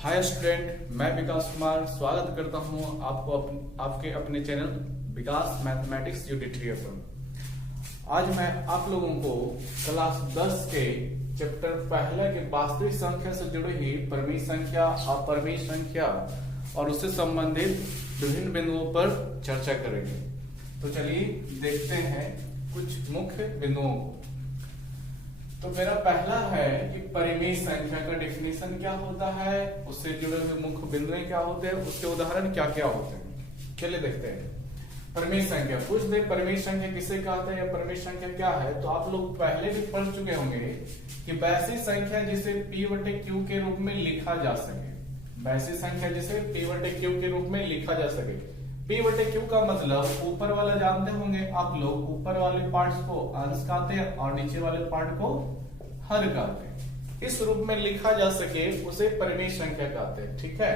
Hi student, मैं विकास कुमार स्वागत करता हूं आपको आपके अपने चैनल विकास मैथमेटिक्स यूटिट्रियर पर। आज मैं आप लोगों को क्लास 10 के चैप्टर पहले के वास्तविक संख्या से जुड़ी हुई परिमेय संख्या, अपरिमेय संख्या और उससे संबंधित विभिन्न बिंदुओं पर चर्चा करेंगे। तो चलिए देखते हैं कुछ मुख्य बिंदुओं को। तो मेरा पहला है कि परिमेय संख्या का डेफिनेशन क्या होता है, उससे जुड़े हुए मुख्य बिंदु क्या होते हैं, उसके उदाहरण क्या क्या होते हैं। चलिए देखते हैं। परिमेय संख्या पूछ दे, परिमेय संख्या किसे कहते हैं या परिमेय संख्या क्या है। तो आप लोग पहले भी पढ़ चुके होंगे कि वैसी संख्या जिसे p/q के रूप में लिखा जा सके, वैसी संख्या जिसे p/q के रूप में लिखा जा सके। p/q का मतलब ऊपर वाला जानते होंगे आप लोग, ऊपर वाले पार्ट्स को अंश कहते हैं और नीचे वाले पार्ट को हर कहते हैं। इस रूप में लिखा जा सके उसे परिमेय संख्या कहते हैं, ठीक है।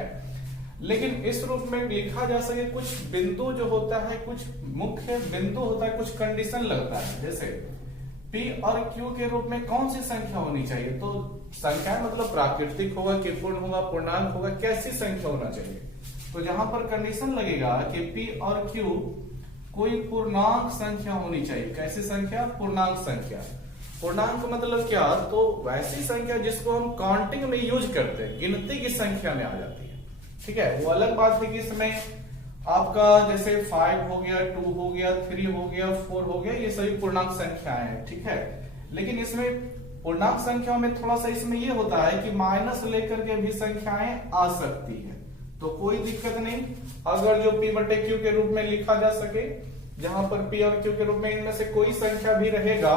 लेकिन इस रूप में लिखा जा सके कुछ बिंदु जो होता है, कुछ मुख्य बिंदु होता है, कुछ कंडीशन लगता है। जैसे p और q के रूप में कौन सी संख्या होनी चाहिए। तो संख्या मतलब प्राकृतिक होगा कि पूर्ण होगा, पूर्णांक होगा, कैसी संख्या होना चाहिए। तो जहां पर कंडीशन लगेगा कि p और q कोई पूर्णांक संख्या होनी चाहिए। कैसी संख्या? पूर्णांक संख्या। पूर्णांक मतलब क्या? तो वैसी संख्या जिसको हम काउंटिंग में यूज करते हैं, गिनती की संख्या में आ जाती है, ठीक है। वो अलग बात है कि इसमें आपका जैसे 5 हो गया, 2 हो गया, 3 हो गया, 4 हो गया, ये सभी पूर्णांक संख्याएं हैं, ठीक है। लेकिन इसमें पूर्णांक संख्याओं में थोड़ा सा इसमें ये होता है कि माइनस लेकर के भी संख्याएं आ सकती है। तो कोई दिक्कत नहीं, अगर जो p/q के रूप में लिखा जा सके, जहां पर p और q के रूप में इनमें से कोई संख्या भी रहेगा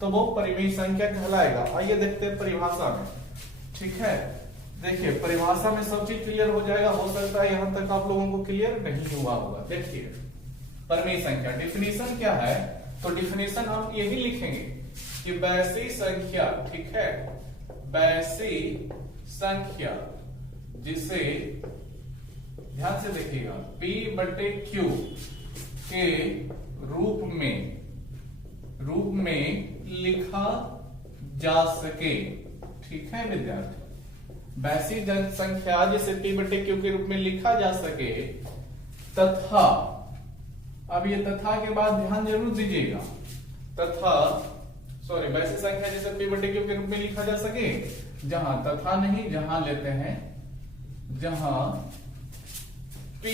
तो वो परिमेय संख्या कहलाएगा। आइए देखते हैं परिभाषा में, ठीक है। देखिए परिभाषा में सब चीज क्लियर हो जाएगा। हो सकता है यहां तक आप लोगों को क्लियर नहीं हुआ होगा। देखिए परिमेय संख्या डिफिनेशन क्या है। तो डिफिनेशन हम यही लिखेंगे कि वैसी संख्या, ठीक है, वैसी संख्या जिसे, ध्यान से देखिएगा, p/q के रूप में लिखा जा सके, ठीक है विद्यार्थी। वैसी जनसंख्या जिसे p/q के रूप में लिखा जा सके तथा, अब ये तथा के बाद ध्यान जरूर दीजिएगा, वैसी संख्या जिसे p/q के रूप में लिखा जा सके, जहां तथा नहीं, जहां लेते हैं, जहां p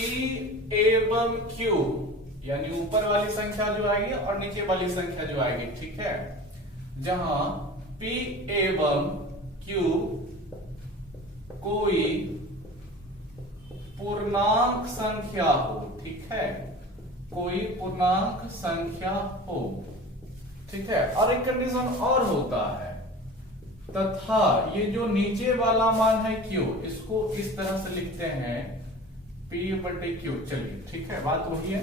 एवं q यानी ऊपर वाली संख्या जो आएगी और नीचे वाली संख्या जो आएगी, ठीक है, जहां p एवं q कोई पूर्णांक संख्या हो, ठीक है, कोई पूर्णांक संख्या हो, ठीक है। और एक कंडीशन और होता है, तथा ये जो नीचे वाला मान है q, इसको इस तरह से लिखते हैं p/q। चलिए ठीक है, बात वही है।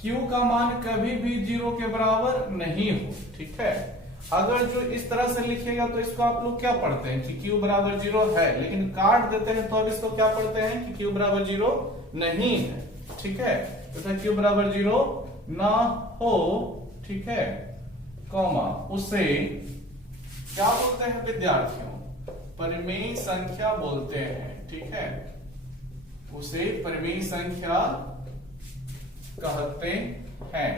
q का मान कभी भी 0 के बराबर नहीं हो, ठीक है। अगर जो इस तरह से लिखेगा तो इसको आप लोग क्या पढ़ते हैं कि q बराबर 0 है, लेकिन काट देते हैं तो अब इसको क्या पढ़ते हैं कि q बराबर 0 नहीं है, ठीक है। तथा q बराबर 0 ना हो, ठीक है, कॉमा, उसे क्या बोलते हैं विद्यार्थियों? परिमेय संख्या बोलते हैं, ठीक है, उसे परिमेय संख्या कहते हैं।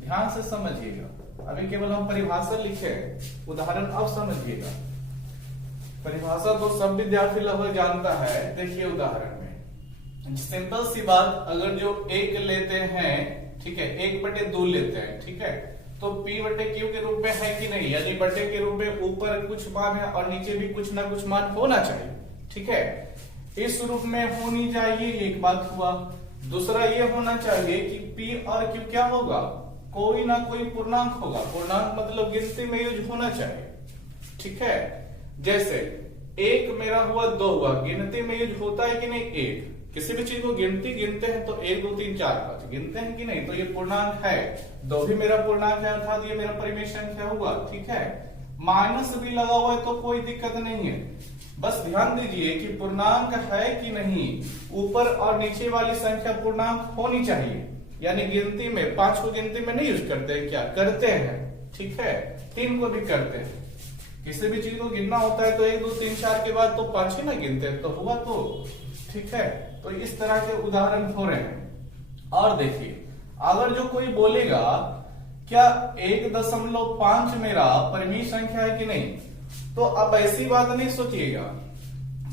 ध्यान से समझिएगा, अभी केवल हम परिभाषा लिखे, उदाहरण अब समझिएगा। परिभाषा तो सब विद्यार्थी लगभग जानता है। देखिए उदाहरण में सिंपल सी बात, अगर जो 1 लेते हैं, ठीक है, 1/2 लेते हैं, ठीक है, तो p/q के रूप में है कि नहीं, यानी बटे के रूप में ऊपर कुछ मान है और नीचे भी कुछ ना कुछ मान होना चाहिए, ठीक है। इस रूप में होनी चाहिए, एक बात हुआ। दूसरा ये होना चाहिए कि p और q क्या होगा? कोई ना कोई पूर्णांक होगा। पूर्णांक मतलब गिनती में यूज होना चाहिए, ठीक है। जैसे 1 मेरा हुआ, 2 हुआ, गिनती में यूज होता है कि नहीं? 1 किसी भी चीज को गिनते हैं तो 1 2 3 4 5 गिनते हैं कि नहीं? तो ये पूर्णांक है। 2 भी मेरा पूर्णांक है, अर्थात ये मेरा परिमेय संख्या हुआ, ठीक है। माइनस भी लगा हुआ है तो कोई दिक्कत नहीं है। बस ध्यान दीजिए कि पूर्णांक है कि नहीं, ऊपर और नीचे वाली संख्या पूर्णांक होनी चाहिए। यानी गिनती में 5 को गिनती में नहीं यूज करते हैं, क्या करते हैं, ठीक है, 3 को भी करते हैं। किसी भी चीज को गिनना होता है तो 1 2 3 4 के बाद तो 5 ही ना गिनते हैं, तो हुआ तो ठीक है। तो इस तरह के उदाहरण हो रहे हैं। और देखिए, अगर जो कोई बोलेगा क्या 1.5 मेरा परिमेय संख्या है कि नहीं, तो अब ऐसी बात नहीं सोचिएगा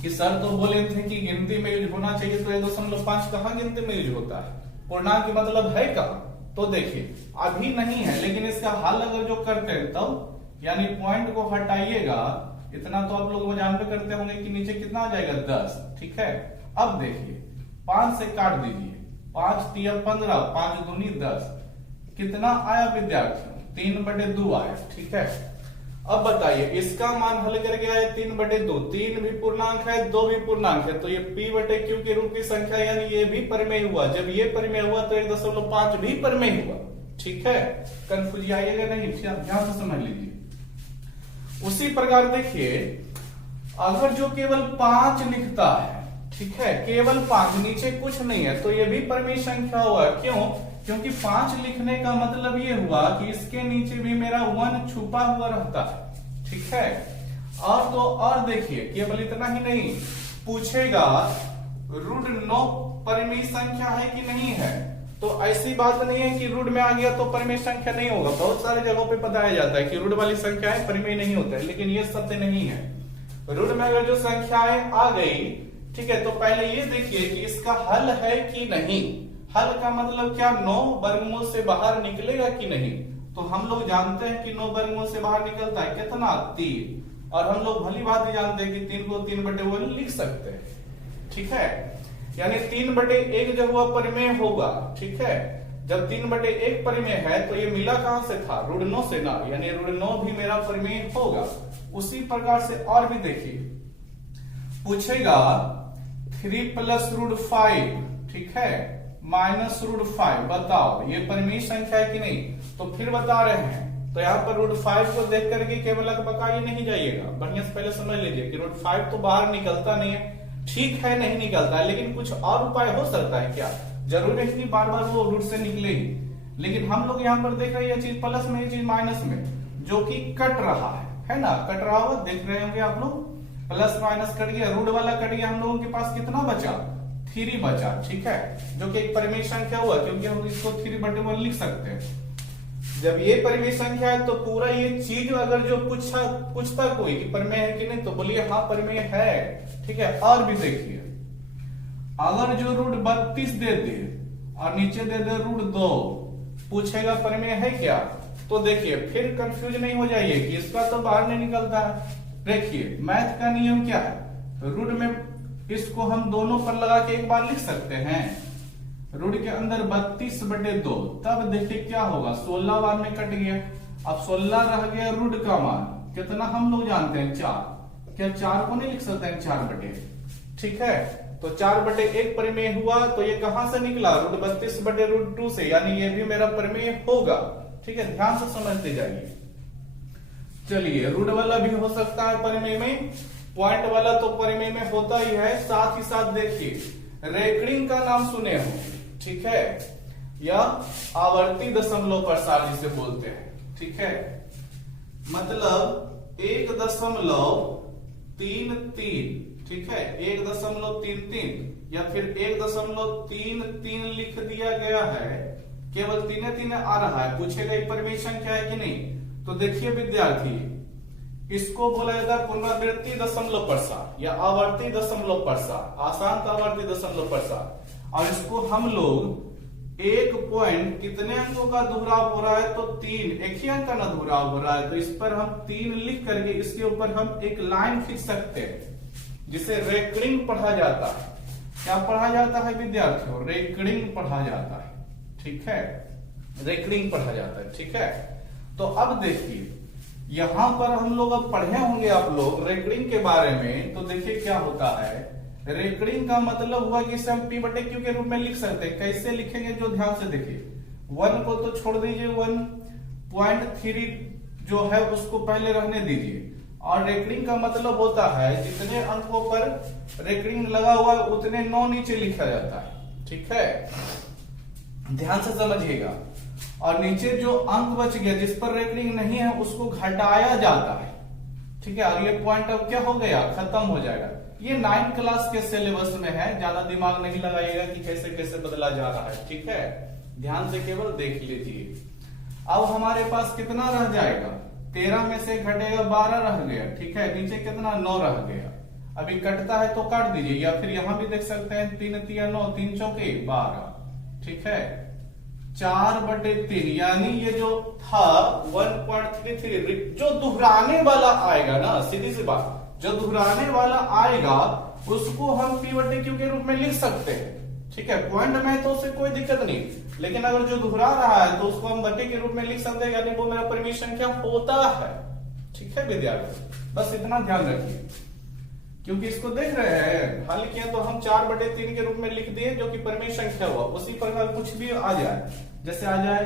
कि सर तो बोले थे कि गिनती में यूज होना चाहिए, तो 1.5 कहां गिनती में यूज होता है, पूर्णांक की मतलब है कहां। तो देखिए अभी नहीं है, लेकिन इसका हल अगर जो करते हैं तब, यानी पॉइंट को हटाइएगा, इतना तो आप लोग जानते करते होंगे कि नीचे कितना आ जाएगा 10, ठीक है। अब देखिए 5 से काट दीजिए, 5 तिया 15, 5 दूनी 10, कितना आया विद्यार्थियों, 3/2 आया, ठीक है। अब बताइए इसका मान हल करके आया 3/2, 3 भी पूर्णांक है, 2 भी पूर्णांक है, तो ये p/q के रूप की संख्या, यानी ये भी परिमेय हुआ। जब ये परिमेय हुआ तो 1.5 भी परिमेय हुआ, ठीक है। कंफ्यूज आइएगा नहीं, ध्यान से समझ लीजिए। उसी प्रकार देखिए, अगर जो केवल 5 लिखता है, ठीक है, केवल 5, नीचे कुछ नहीं है, तो ये भी परिमेय संख्या हुआ। क्यों? क्योंकि 5 लिखने का मतलब ये हुआ कि इसके नीचे भी मेरा 1 छुपा हुआ रहता है, ठीक है। और तो और देखिए, केवल इतना ही नहीं, पूछेगा √9 परिमेय संख्या है कि नहीं है, तो ऐसी बात नहीं है कि रूट में आ गया तो परिमेय संख्या नहीं होगा। बहुत सारे जगहों पे बताया जाता है कि रूट वाली संख्या है परिमेय नहीं होता है, लेकिन ये सत्य नहीं है। रूट में अगर जो संख्याएं आ गई, ठीक है, तो पहले ये देखिए कि इसका हल है कि नहीं। हल का मतलब क्या, 9 वर्गमूल से बाहर निकलेगा कि नहीं। तो हम लोग जानते हैं कि 9 वर्गमूल से बाहर निकलता है कितना, 3, और हम लोग भली बात जानते हैं कि 3 को 3/1 लिख सकते हैं, ठीक है। यानी 3/1 जब हुआ परिमेय होगा, ठीक है। जब 3/1 परिमेय है तो ये मिला कहां से था, √9 से ना, यानी √9 भी मेरा परिमेय होगा। उसी प्रकार से और भी देखिए, पूछेगा 3 + √5, ठीक है, -√5, बताओ ये परिमेय संख्या है कि नहीं। तो फिर बता रहे हैं, तो यहाँ पर √5 को देख करके केवल अकबकाई नहीं जाइएगा, बढ़िया से पहले समझ लीजिए कि √5 तो बाहर निकलता नहीं है, ठीक है, नहीं निकलता है, लेकिन कुछ और उपाय हो सकता है क्या, जरूरी नहीं कि बार बार वो रूट से निकले ही। लेकिन हम लोग यहाँ पर देख रहे हैं ये चीज प्लस में, ये चीज माइनस में, जो कि कट रहा है ना, कट रहा हुआ देख रहे होंगे आप लोग, प्लस माइनस कट गया, रूट वाला कट गया, हम लोगों के पास कितना बचा, 3 बचा, ठीक है, जो कि एक परिमेय संख्या हुआ, क्योंकि हम इसको 3/1 लिख सकते हैं। जब ये परिमेय संख्या है तो पूरा ये चीज अगर जो पूछता कोई कि परिमेय है कि नहीं, तो बोलिए हाँ परिमेय है, ठीक है। और भी देखिए, अगर जो √32 दे दे और नीचे दे दे √2, पूछेगा परिमेय है क्या, तो देखिए फिर कंफ्यूज नहीं हो जाइए कि इसका तो बाहर नहीं निकलता है। देखिए मैथ का नियम क्या है, रूट में इसको हम दोनों पर लगा के एक बार लिख सकते हैं, रूट के अंदर 32/2, तब देखिए क्या होगा, 16 बार में कट गया, अब 16 रह गया, रूट का मान कितना हम लोग जानते हैं 4, क्या 4 को नहीं लिख सकते हैं 4/, ठीक है। तो 4/1 परिमेय हुआ, तो ये कहां से निकला, √32/√2 से, यानी ये भी मेरा परिमेय होगा, ठीक है। ध्यान से समझते जाइए। चलिए रूट वाला भी हो सकता है परिमेय में, पॉइंट वाला तो परिमेय में होता ही है। साथ ही साथ देखिए रेकरिंग का नाम सुने हो, ठीक है, या आवर्ती दशमलव प्रसार जिसे बोलते हैं, ठीक है, मतलब 1.33, ठीक है, 1.33 या फिर 1.33 लिख दिया गया है, केवल 3 आ रहा है, पूछेगा एक परिमेय संख्या है कि नहीं। तो देखिए विद्यार्थी, इसको बोला जाता है पुनरावृत्ति दशमलव प्रसार या आवर्ती दशमलव प्रसार, आशांत आवर्ती दशमलव प्रसार। और इसको हम लोग एक पॉइंट कितने अंकों का दोहराव हो रहा है, तो 3, एक ही अंक का ना दोहराव हो रहा है, तो इस पर हम 3 लिख करके इसके ऊपर हम एक लाइन खींच सकते हैं, जिसे रेकरिंग पढ़ा जाता है। क्या पढ़ा जाता है विद्यार्थियों, रेकरिंग पढ़ा जाता है, ठीक है, रेकरिंग पढ़ा जाता है, ठीक है। तो अब देखिए यहां पर हम लोग अब पढ़े होंगे आप लोग रेकरिंग के बारे में, तो देखिए क्या होता है, रेकरिंग का मतलब हुआ कि इसे हम p/q के रूप में लिख सकते हैं। कैसे लिखेंगे, जो ध्यान से देखिए, 1 को तो छोड़ दीजिए, 1.3 जो है उसको पहले रहने दीजिए। और रेकरिंग का मतलब होता है जितने अंकों पर रेकरिंग लगा हुआ है उतने 9 नीचे लिखा जाता है, ठीक है, ध्यान से समझिएगा। और नीचे जो अंक बच गया जिस पर रेकरिंग नहीं है उसको घटाया जाता है, ठीक है, और ये पॉइंट अब क्या हो गया, खत्म हो जाएगा। ये 9th क्लास के सिलेबस में है, ज्यादा दिमाग नहीं लगाइएगा कि कैसे कैसे बदला जा रहा है। ठीक है, ध्यान से केवल देख लीजिए। अब हमारे पास कितना रह जाएगा, 13 में से घटेगा 12 रह गया। ठीक है, नीचे कितना 9 रह गया। अभी कटता है तो काट दीजिए, या फिर यहां भी देख सकते हैं 3 तिया 9, 3 चौके 12। ठीक है, 4/3 यानी ये जो था 1.33 जो दोहराने वाला आएगा ना, सीधी सी बात, जो दोहराने वाला आएगा उसको हम P/Q के रूप में लिख सकते हैं। ठीक है, पॉइंट में तो उससे कोई दिक्कत नहीं, लेकिन अगर जो दोहरा रहा है तो उसको हम बटे के रूप में लिख सकते हैं, यानी वो मेरा परिमेय संख्या होता है। ठीक है विद्यार्थी, बस इतना ध्यान रखिए, क्योंकि इसको देख रहे हैं हल किया तो हम 4/3 के रूप में लिख दिए जो कि परिमेय संख्या हुआ। उसी प्रकार कुछ भी आ जाए, जैसे आ जाए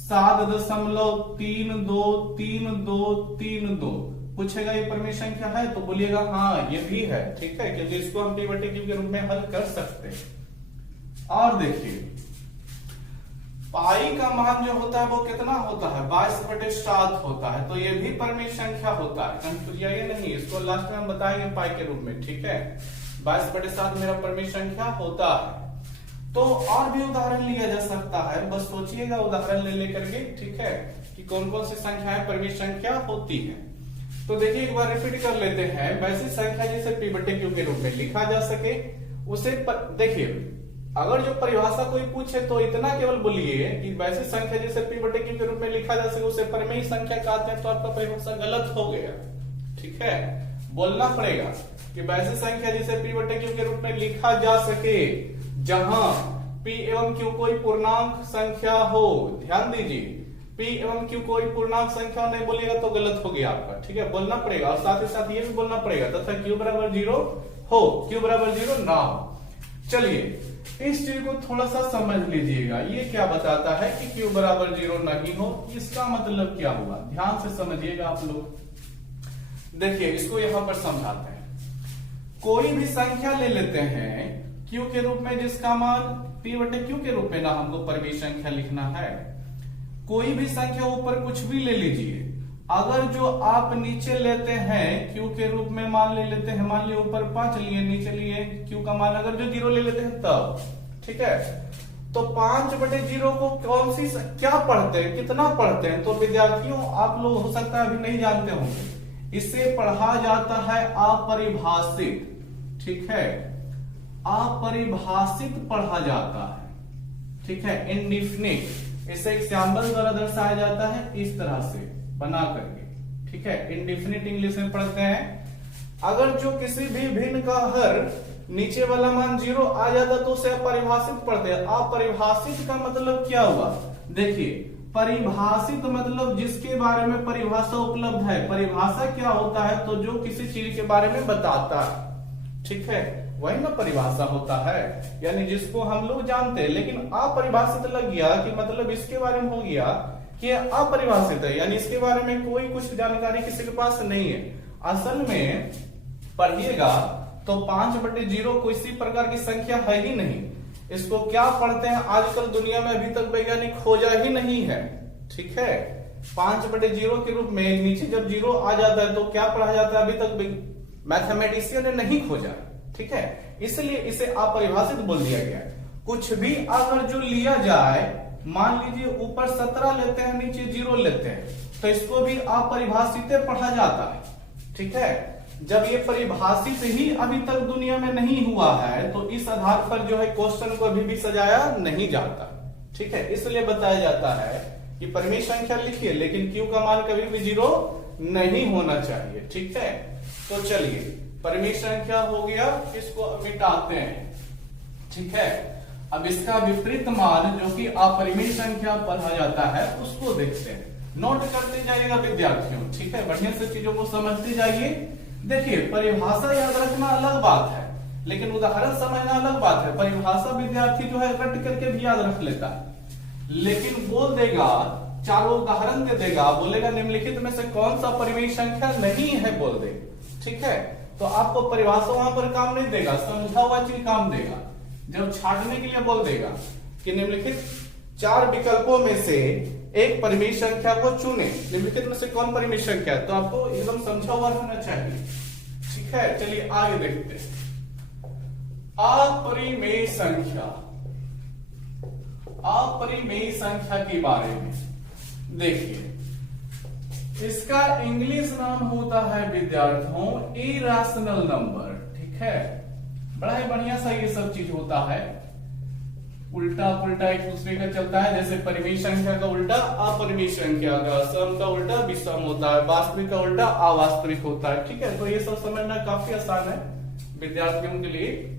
7.323232 पूछेगा ये परिमेय संख्या है तो बोलिएगा हाँ ये भी है। ठीक है, क्योंकि इसको हम P/Q के रूप में हल कर सकते हैं। और देखिए पाई का मान जो होता है वो कितना होता है, 22/7 होता है, तो ये भी परिमेय संख्या होता है। कंफ्यूज ये नहीं, इसको लास्ट में हम बताएंगे पाई के रूप में। ठीक है, 22/7 मेरा परिमेय संख्या होता है। तो और भी उदाहरण लिया जा सकता है, बस सोचिएगा उदाहरण ले लेकर के। ठीक है, कि कौन कौन सी संख्याएं परिमेय संख्या होती है। तो देखिए एक बार रिपीट कर लेते हैं, वैसी संख्या जिसे P/Q के रूप में लिखा जा सके उसे देखिए अगर जो परिभाषा कोई पूछे तो इतना केवल बोलिए कि वैसी संख्या जिसे P/Q के रूप में लिखा जा सके उसे परिमेय संख्या कहते हैं, तो आपका परिभाषा गलत हो गया। ठीक है, बोलना पड़ेगा कि वैसी संख्या जिसे P/Q के रूप में लिखा जा सके जहां P एवं Q कोई पूर्णांक संख्या हो। ध्यान दीजिए, P एवं Q कोई पूर्णांक संख्या नहीं बोलेगा तो गलत हो गया आपका। ठीक है, बोलना पड़ेगा, और साथ ही साथ ये भी बोलना पड़ेगा तथा Q बराबर 0 हो, Q बराबर 0 ना हो। चलिए इस चीज को थोड़ा सा समझ लीजिएगा, ये क्या बताता है कि Q बराबर 0 नहीं हो, इसका मतलब क्या हुआ, ध्यान से समझिएगा आप लोग। देखिए इसको यहां पर समझाते हैं। कोई भी संख्या ले लेते हैं Q के रूप में जिसका मान P/Q के रूप में ना हमको परिमेय संख्या लिखना है। कोई भी संख्या ऊपर कुछ भी ले लीजिए, अगर जो आप नीचे लेते हैं Q के रूप में मान ले लेते हैं, मान लिया ऊपर 5 लिए, नीचे लिए Q का मान अगर जो 0 ले लेते हैं तब। ठीक है, तो 5/0 को कौन सी क्या पढ़ते हैं, कितना पढ़ते हैं, तो विद्यार्थियों आप लोग हो सकता है अभी नहीं जानते होंगे, इसे पढ़ा जाता है अपरिभाषित। ठीक है, अपरिभाषित पढ़ा जाता है। ठीक है, इनडिफिनिट, इसे एक सैंबल द्वारा दर्शाया जाता है इस तरह से बना करके। ठीक है, इनडिफिनिट इंग्लिश में पढ़ते हैं। अगर जो किसी भी भिन्न का हर नीचे वाला मान 0 आ जाता तो उसे अपरिभाषित पढ़ते हैं। अपरिभाषित का मतलब क्या हुआ, देखिए परिभाषित मतलब जिसके बारे में परिभाषा उपलब्ध है। परिभाषा क्या होता है, तो जो किसी चीज के बारे में बताता है। ठीक है, वही ना परिभाषा होता है, यानी जिसको हम लोग जानते हैं, लेकिन अपरिभाषित लग गया कि मतलब इसके बारे में हो गया कि अपरिभाषित है, यानी इसके बारे में कोई कुछ जानकारी किसी के पास नहीं है। असल में पढ़िएगा तो 5/0 कोई इसी प्रकार की संख्या है ही नहीं। इसको क्या पढ़ते हैं आजकल दुनिया में अभी तक वैज्ञानिक खोजा ही नहीं है। ठीक है, 5/0 के रूप में नीचे जब 0 आ जाता है तो क्या पढ़ा जाता है, अभी तक मैथमेटिशियन ने नहीं खोजा। ठीक है, इसलिए इसे अपरिभाषित बोल दिया गया। कुछ भी अगर जो लिया जाए, मान लीजिए ऊपर 17 लेते हैं, नीचे 0 लेते हैं, तो इसको भी अपरिभाषित पढ़ा जाता है। ठीक है, जब ये परिभाषित ही अभी तक दुनिया में नहीं हुआ है तो इस आधार पर जो है क्वेश्चन को अभी भी सजाया नहीं जाता। ठीक है, इसलिए बताया जाता है कि परिमेय संख्या लिखिए लेकिन Q का मान कभी भी 0 नहीं होना चाहिए। ठीक है, तो चलिए परिमेय संख्या हो गया, इसको मिटाते हैं। ठीक है, अब इसका विपरीत मान जो कि अपरिमेय संख्या पढ़ा जाता है उसको देखते हैं। नोट करते जाइएगा विद्यार्थियों। ठीक है, बढ़िया से चीजों को समझते जाइए। देखिए परिभाषा याद रखना अलग बात है, लेकिन उदाहरण समझना अलग बात है। परिभाषा विद्यार्थी जो है रट करके भी याद रख लेता है, लेकिन बोल देगा, चारों उदाहरण दे देगा, बोलेगा निम्नलिखित में से कौन सा परिमेय संख्या नहीं है बोल देगा। ठीक है, तो आपको परिभाषा वहां पर काम नहीं देगा, समझा हुआ चीज काम देगा। जब छाटने के लिए बोल देगा कि निम्नलिखित 4 विकल्पों में से एक परिमेय संख्या को चुने। निम्नलिखित में से कौन परिमेय संख्या है? तो आपको एकदम समझा हुआ रहना चाहिए। ठीक है, चलिए आगे देखते हैं। अपरिमेय संख्या, अपरिमेय संख्या के बारे में देखिए, इसका इंग्लिश नाम होता है विद्यार्थियों इरेशनल नंबर। ठीक है, बड़ा ही बढ़िया सा ये सब चीज होता है, उल्टा पुल्टा एक दूसरे का चलता है। जैसे परिमेय संख्या का उल्टा अपरिमेय संख्या का, सम का उल्टा विषम होता है, वास्तविक का उल्टा अवास्तविक होता है। ठीक है, तो ये सब समझना काफी आसान है विद्यार्थियों के लिए।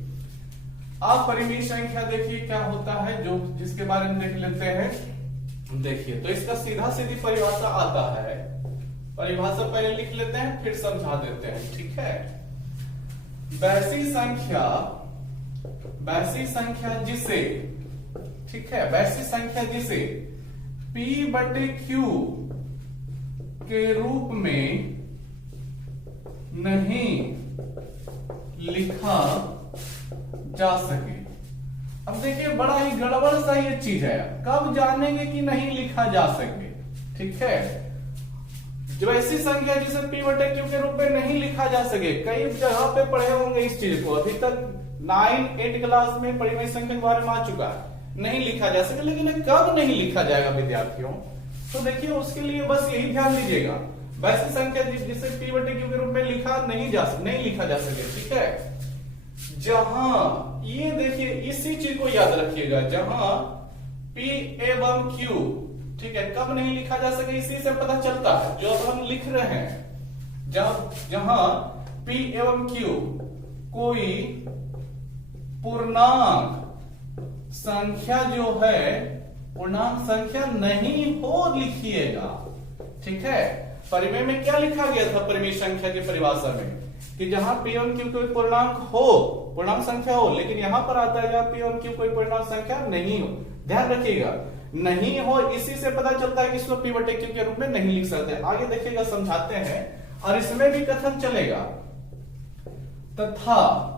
अपरिमेय संख्या देखिए क्या होता है, जो जिसके बारे में देख लेते हैं। देखिए, तो इसका सीधा सीधी परिभाषा आता है, परिभाषा पहले लिख लेते हैं फिर समझा देते हैं। ठीक है, वैसी संख्या जिसे, ठीक है, वैसी संख्या जिसे P/Q के रूप में नहीं लिखा जा सके। अब देखिए, बड़ा ही गड़बड़ सा ये चीज है, कब जानेंगे कि नहीं लिखा जा सके। ठीक है, जो ऐसी संख्या जिसे P/Q के रूप में नहीं लिखा जा सके, कई जगह पे पढ़े होंगे इस चीज को, अभी तक 9-8 क्लास में परिमेय संख्या के बारे में आ चुका है। नहीं लिखा जा सके, लेकिन कब नहीं लिखा जाएगा विद्यार्थियों? तो देखिए, उसके लिए बस यही ध्यान दीजिएगा, वैसी संख्या जिसे P/Q के रूप में नहीं लिखा जा सके। ठीक है, जहां ये देखिए, इसी चीज को याद रखिएगा, जहां P एवं Q, ठीक है, कब नहीं लिखा जा सके इसी से पता चलता है, जो अब हम लिख रहे हैं। जहां P एवं Q कोई पूर्णांक संख्या जो है, पूर्णांक संख्या नहीं हो लिखिएगा। ठीक है, परिमेय में क्या लिखा गया था परिमेय संख्या की परिभाषा में, कि जहां P एवं Q कोई पूर्णांक हो, पूर्णांक संख्या हो, लेकिन यहां पर आता है जहां P एवं Q कोई पूर्णांक संख्या नहीं हो। ध्यान रखिएगा, नहीं हो इसी से पता चलता है कि इसको P/Q के रूप में नहीं लिख सकते। आगे देखिएगा, समझाते हैं, और इसमें भी कथन चलेगा, तथा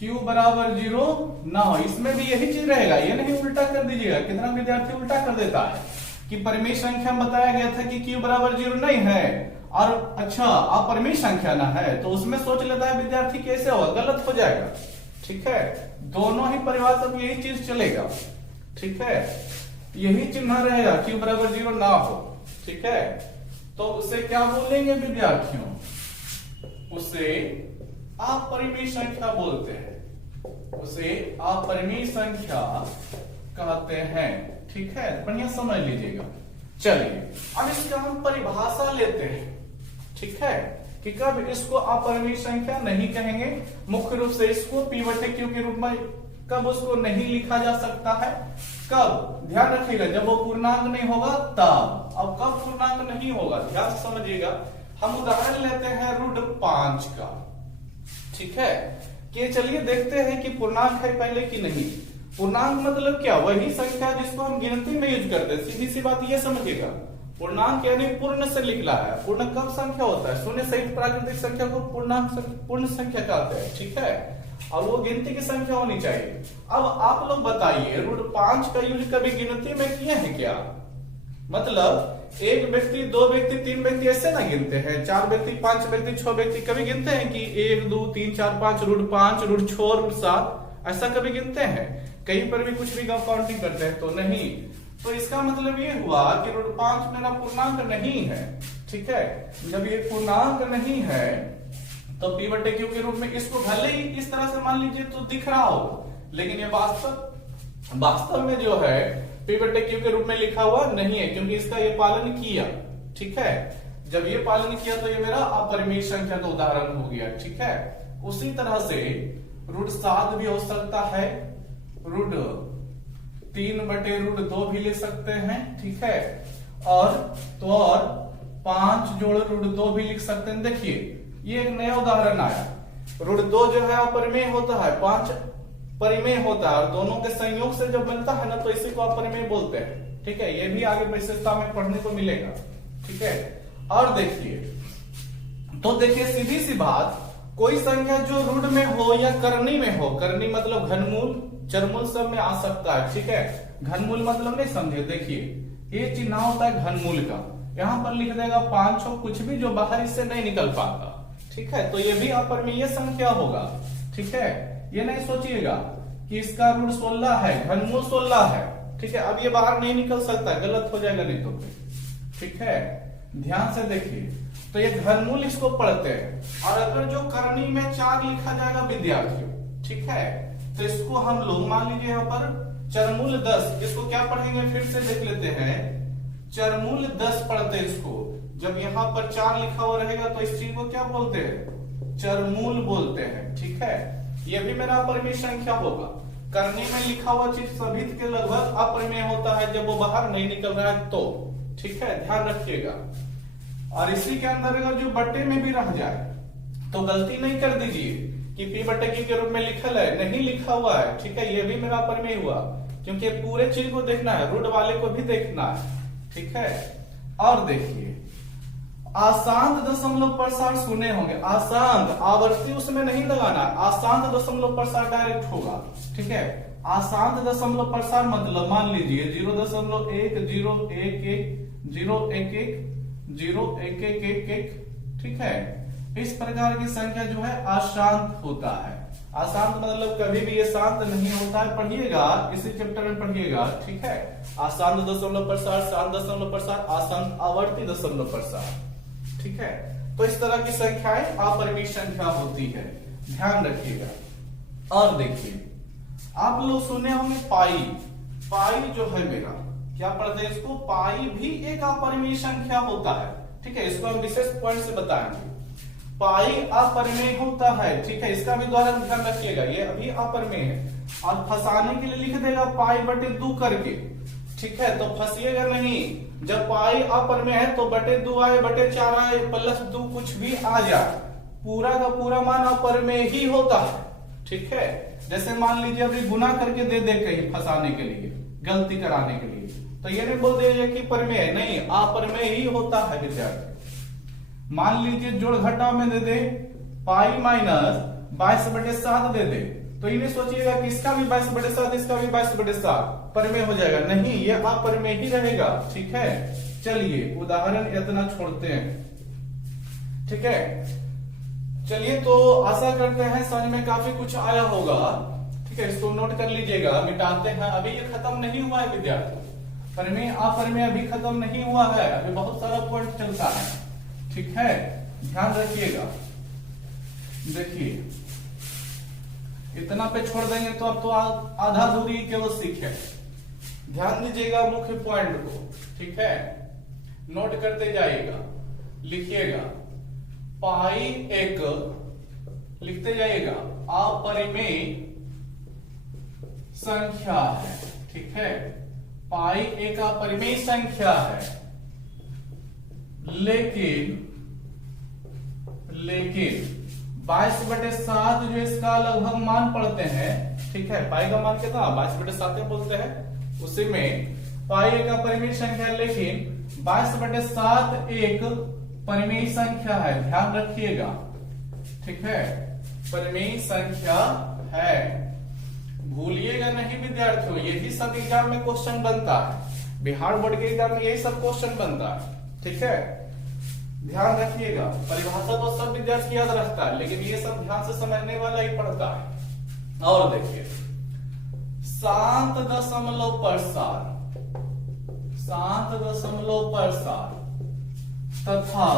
Q बराबर 0 ना हो, इसमें भी यही चीज रहेगा। ये नहीं उल्टा कर दीजिएगा, कितना विद्यार्थी उल्टा कर देता है कि परिमेय संख्या में बताया गया था कि Q बराबर 0 नहीं है, और अच्छा अपरिमेय संख्या ना है, तो उसमें सोच लेता है विद्यार्थी कैसे होगा, गलत हो जाएगा। ठीक है, दोनों ही परिभाषा में यही चीज चलेगा। ठीक है, यही चिन्ह रहेगा, Q बराबर 0 ना हो। ठीक है, तो उसे क्या बोलेंगे विद्यार्थियों? उसे अपरिमेय संख्या बोलते हैं, उसे अपरिमेय संख्या कहते हैं। ठीक है, बढ़िया समझ लीजिएगा। चलिए, अब इसका हम परिभाषा लेते हैं। ठीक है, कि कब इसको अपरिमेय संख्या नहीं कहेंगे, मुख्य रूप से इसको P/Q के रूप में कब उसको नहीं लिखा जा सकता है, कब? ध्यान रखिएगा, जब वो पूर्णांक नहीं होगा तब। अब कब पूर्णांक नहीं होगा, ध्यान से समझिएगा। हम उदाहरण लेते हैं √5 का। ठीक है, कि चलिए देखते हैं कि पूर्णांक है पहले कि नहीं। पूर्णांक मतलब क्या? वही संख्या जिसको हम गिनती में यूज करते हैं। सीधी सी बात ये समझिएगा, पूर्णांक यानी पूर्ण से निकला है। पूर्ण कब संख्या होता है? शून्य सहित प्राकृतिक संख्या को पूर्ण संख्या कहते हैं। ठीक है, और वो गिनती की संख्या होनी चाहिए। अब आप लोग बताइए, √5 का यूज कभी गिनती में किए हैं क्या? मतलब एक व्यक्ति, 2 व्यक्ति, 3 व्यक्ति ऐसे ना गिनते हैं, 4 व्यक्ति, 5 व्यक्ति, 6 व्यक्ति कभी गिनते हैं कि 1 2 3 4 5 √5 √6 √7 ऐसा कभी गिनते हैं? कहीं पर भी कुछ भी काउंटिंग करते हैं तो नहीं। तो इसका मतलब ये हुआ कि √5 मेरा पूर्णांक नहीं है। ठीक है, जब ये पूर्णांक नहीं है तो P/Q के रूप में इसको भले ही इस तरह से मान लीजिए तो दिख रहा हो, लेकिन ये वास्तव में जो है P/Q के रूप में लिखा हुआ नहीं है, क्योंकि इसका ये पालन किया। ठीक है, जब ये पालन किया तो ये मेरा अपरिमेय संख्या का उदाहरण हो गया। ठीक है, उसी तरह से √7 भी हो सकता है, √3/√2 भी ले सकते हैं। ठीक है, और 5 जोड़ √2 भी लिख सकते हैं। देखिए, ये एक नया उदाहरण आया। √2 जो है अपरिमेय होता है, 5 परिमेय होता है, और दोनों के संयोग से जब मिलता है ना तो इसी को अपरिमेय बोलते हैं। ठीक है, ये भी आगे विशेषता में पढ़ने को मिलेगा। ठीक है, और देखिए, तो देखिए सीधी सी बात, कोई संख्या जो ऋण में हो या करनी में हो, करनी मतलब घनमूल, चरमूल सब में आ सकता है। ठीक है, घनमूल मतलब नहीं समझे। देखिए, ये चिन्ह होता है घनमूल का। यहां पर लिख देगा 500 कुछ भी जो बाहर इससे नहीं निकल पाता, ठीक है। तो ये भी अपरिमेय संख्या होगा, ठीक है। ये नहीं सोचिएगा कि इसका रूट 16 है, घनमूल 16 है, ठीक है। अब ये बाहर नहीं निकल सकता, गलत हो जाएगा नहीं तो, ठीक है। ध्यान से देखिए, तो ये घनमूल इसको पढ़ते हैं, और अगर जो करनी में 4 लिखा जाएगा विद्यार्थियों, ठीक है, तो इसको हम लोग मान लीजिए यहाँ पर चरमूल 10, इसको क्या पढ़ेंगे फिर से देख लेते हैं, चरमूल 10 पढ़ते हैं इसको। जब यहाँ पर 4 लिखा हुआ रहेगा तो इस चीज को क्या बोलते हैं, चरमूल बोलते हैं, ठीक है। ये भी मेरा अपरिमेय संख्या होगा। करनी में लिखा हुआ चीज सभी के लगभग अपरिमेय होता है जब वो बाहर नहीं निकल रहा है तो, ठीक है, ध्यान रखिएगा। और इसी के अंदर अगर जो बट्टे में भी रह जाए तो गलती नहीं कर दीजिए कि पी बट्टे की के रूप में लिखल है, नहीं लिखा हुआ है, ठीक है। ये भी मेरा अपरिमेय हुआ, क्योंकि पूरे चीज को देखना है, रूट वाले को भी देखना है, ठीक है। और देखिए, आसांत दशमलव प्रसार सुने होंगे, आसांत आवर्ती उसमें नहीं लगाना, आसांत दशमलव प्रसार डायरेक्ट होगा, ठीक है। आसांत दशमलव प्रसार मतलब मान लीजिए 0.1 0.11 0.11 0.1111, ठीक है। इस प्रकार की संख्या जो है अशांत होता है। अशांत मतलब कभी भी ये शांत नहीं होता है, पढ़िएगा इसी चैप्टर में पढ़िएगा, ठीक है। अशांत दशमलव प्रसार, शांत दशमलव प्रसार, अशांत आवर्ती दशमलव प्रसार, ठीक है। तो इस तरह की संख्याएं अपरिमेय संख्या होती है, ध्यान रखिएगा। और देखिए, आप लोग सुने होंगे पाई, पाई जो है मेरा क्या पढ़ते हैं इसको, पाई भी एक अपरिमेय संख्या होता है, ठीक है। इसको हम विशेष पॉइंट से बताएंगे। पाई अपरिमेय होता है, ठीक है, इसका भी द्वारा ध्यान रखिएगा, ये अभी अपरिमेय है। और फंसाने के लिए लिख देगा पाई बटे 2 करके, ठीक है, तो फंसिएगा नहीं। जब पाई अपरिमेय है तो बटे 2 आए, बटे 4 आए, प्लस 2 कुछ भी आ जाए, पूरा का पूरा मान अपरिमेय ही होता है, ठीक है। जैसे मान लीजिए अभी गुना करके दे दे कहीं फंसाने के लिए, गलती कराने के लिए, तो ये नहीं बोल दे कि परिमेय, नहीं, अपरिमेय ही होता है विद्यार्थी। मान लीजिए जोड़ घटाव में दे दे पाई माइनस 22/7 दे दे, तो ये नहीं सोचिएगा कि इसका भी 22/7 इसका भी 22/7 परिमेय हो जाएगा, नहीं, ये अपरिमेय ही रहेगा, ठीक है। चलिए उदाहरण इतना छोड़ते हैं, ठीक है। चलिए, तो आशा करते हैं समझ में काफी कुछ आया होगा, ठीक है। इसको नोट कर लीजिएगा, मिटाते हैं। अभी ये खत्म नहीं हुआ है विद्यार्थी, परिमेय अपरिमेय अभी खत्म नहीं हुआ है, अभी बहुत सारा पॉइंट चलता है, ठीक है, ध्यान रखिएगा। देखिए, इतना पे छोड़ देंगे तो अब तो आधा दूरी केवल सीखे। ध्यान दीजिएगा मुख्य पॉइंट को, ठीक है, नोट करते जाइएगा, लिखिएगा। पाई एक, लिखते जाइएगा, अपरिमेय संख्या है, ठीक है। पाई एक अपरिमेय संख्या है, लेकिन 22/7 जो इसका लगभग मान पढ़ते हैं, ठीक है। पाई का मान कितना 22/7 बोलते हैं, उसी में पाई एक अपरिमेय संख्या है, लेकिन 22/7 एक परिमेय संख्या है, ध्यान रखिएगा, ठीक है, परिमेय संख्या है, भूलिएगा नहीं विद्यार्थियों। यही सब एग्जाम में क्वेश्चन बनता है, बिहार बोर्ड के एग्जाम में यही सब क्वेश्चन बनता है, ठीक है, ध्यान रखिएगा। परिभाषा तो सब विद्यार्थी याद रखता है, लेकिन ये सब ध्यान से समझने वाला ही पड़ता है। और देखिए, शांत दशमलव प्रसार, शांत दशमलव प्रसार तथा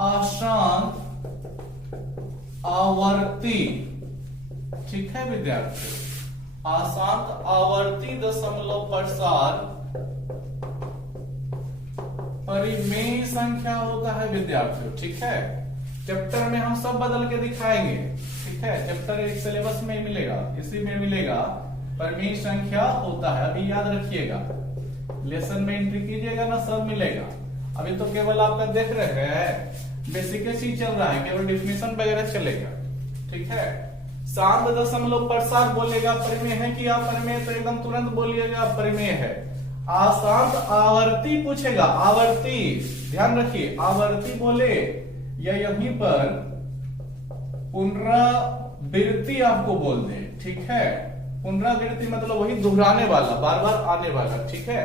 अशांत आवर्ती, ठीक है विद्यार्थी, अशांत आवर्ती दशमलव प्रसार परिमेय संख्या होता है विद्यार्थियों, ठीक है। चैप्टर में हम सब बदल के दिखाएंगे, ठीक है, चैप्टर एक सिलेबस में मिलेगा, इसी में मिलेगा, परिमेय संख्या होता है, अभी याद रखिएगा, लेसन में एंट्री कीजिएगा ना, सब मिलेगा। अभी तो केवल आपका देख रहे हैं, बेसिक ही चल रहा है, केवल डिफिनेशन वगैरह चलेगा, ठीक है। शांत दशमलव प्रसार बोलेगा परिमेय है कि अपरिमेय, तो एकदम तुरंत बोलिएगा परिमेय है। अशांत आवर्ती पूछेगा, आवर्ती, ध्यान रखिए, आवर्ती बोले या यहीं पर पुनरावृत्ति आपको बोल दे, ठीक है, पुनरावृत्ति मतलब वही दोहराने वाला, बार बार आने वाला, ठीक है।